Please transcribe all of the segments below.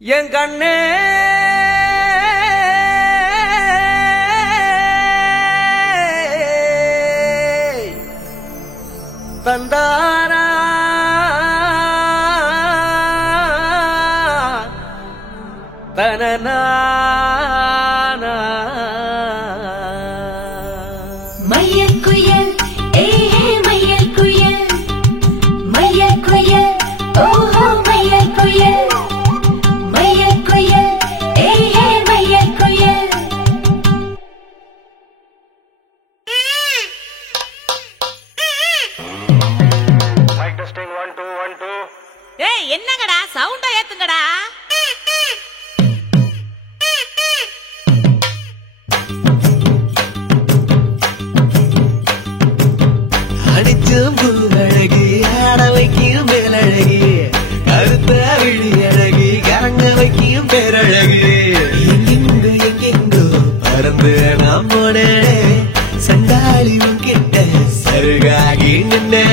என் கண்ணே தந்தாரா தனனா மயில் குயில் மயில் குயில் மயில் குயில் ஓஹோ மயில் குயில் மயில் குயில் மயில் குயில் மைக் டெஸ்டிங் 1 2 1 2 ஏய் என்னங்கடா சவுண்ட ஏத்துங்கடா. அடிச்சும் பூவழகி ஆட வைக்கும் மேலழகி கருத்த விழி அழகி கரங்க வைக்கும் பேரழகி எங்கெங்கோ எங்கெங்கோ பறந்து நாம் போனே சண்டாளி கிட்ட சருகாகி நின்னே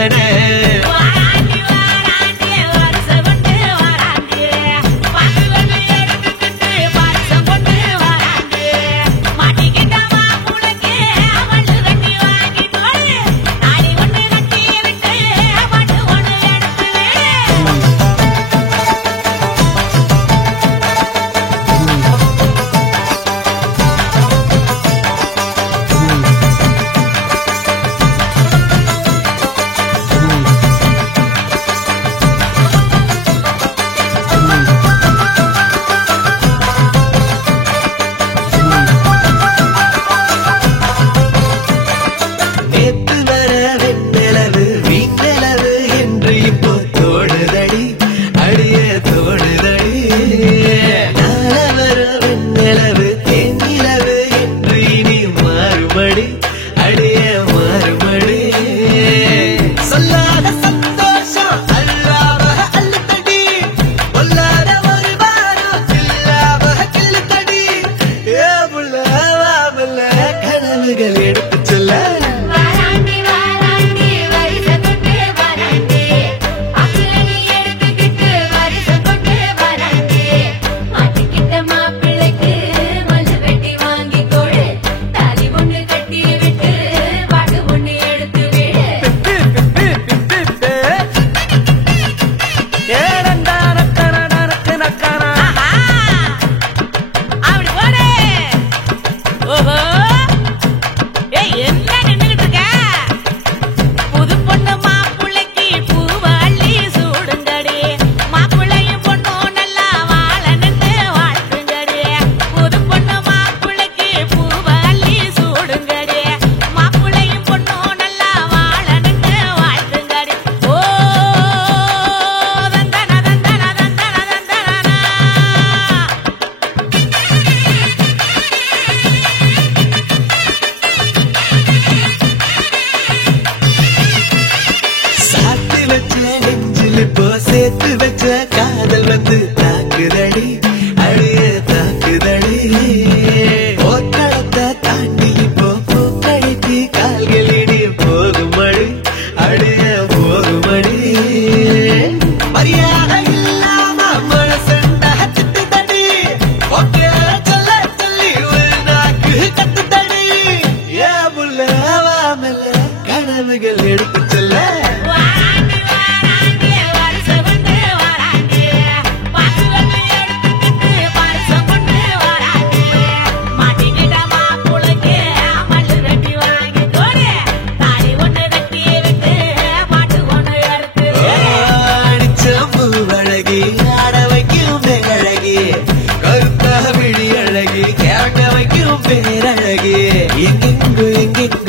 நேத்து வர வெண்ணிலவு வீட்டளவு என்று இப்போ தோடுதடி அடிய தோடுதடி நாள வர வெண்ணிலவு தென்னிலவு என்று இனி மாறுபடி அடிய மாறுபடி சொல்லாத சந்தோஷம் அல்லாம அள்ளுத்தடி பொல்லாத ஒரு வாரம் இல்லாம கிள்ளுத்தடி ஏ புள்ள வாமல்ல கனவுகள் எடுத்து சொல்ல வாராண்டி வாராண்டி வரிசை கொண்டு வாராண்டி அகிலனி எடுத்துக்கிட்டு வரிசை கொண்டு வாராண்டி மாட்டிக்கிட்ட மாப்பிள்ளைக்கு மல்லு வெட்டி வாங்கி கொடு தாலி ஒண்ணு கட்டி விட்டு பாட்டு ஒண்ணு எடுத்து விடு ஆஹா அப்படி போடு. ஓஹோ ஏய் என்ன நின்னுகிட்டு இருக்க? புது பொண்ணு மாப்பிள்ளைக்கு பூவ அள்ளி சூடுங்கடி. மாப்பிள்ளையும் பொண்ணும் நல்லா வாழணுன்னு வாழ்த்துங்கடி. புது பொண்ணு மாப்பிள்ளைக்கு பூவ அள்ளி சூடுங்கடி. மாப்பிள்ளையும் பொண்ணும் நல்லா வாழணுன்னு வாழ்த்துங்கடி. ஓ தந்தன தந்தன தந்தன தந்தனா. சாத்து வச்ச நெஞ்சில் இப்போ சேர்த்து வச்ச காதல் வந்து தாக்குதடி அழிய தாக்குதடி போக்களத்தை தாண்டி இப்போ பூக்கழித்து கால்களிடி போகுமடி அழிய போகுமடி மரியாதை இல்லாம மனசண்ட திட்டுதடி ஓகே சொல்ல சொல்லி ஒரு நாக்கு கட்டுதடி ஏ புள்ள வாமல்ல கனவுகள் எடுத்து சொல்ல வாராண்டி வாராண்டி வரிசை கொண்டு வாராண்டி பாட்டு வந்து எடுத்துக்கிட்டு பரிசை கொண்டு வாராண்டி மாட்டிக்கிட்ட மாப்பிள்ளைக்கு மல்லு வெட்டி வாங்கி கொடு தாலி ஒண்ணு கட்டி விட்டு பாட்டு ஒண்ணு எடுத்து அடிச்சம்பு அழகி ஆட வைக்கும் பேரழகி கருத்த விழி அழகி கேட்க வைக்கும் பேரழகி எங்கெங்கோ எங்கெங்கோ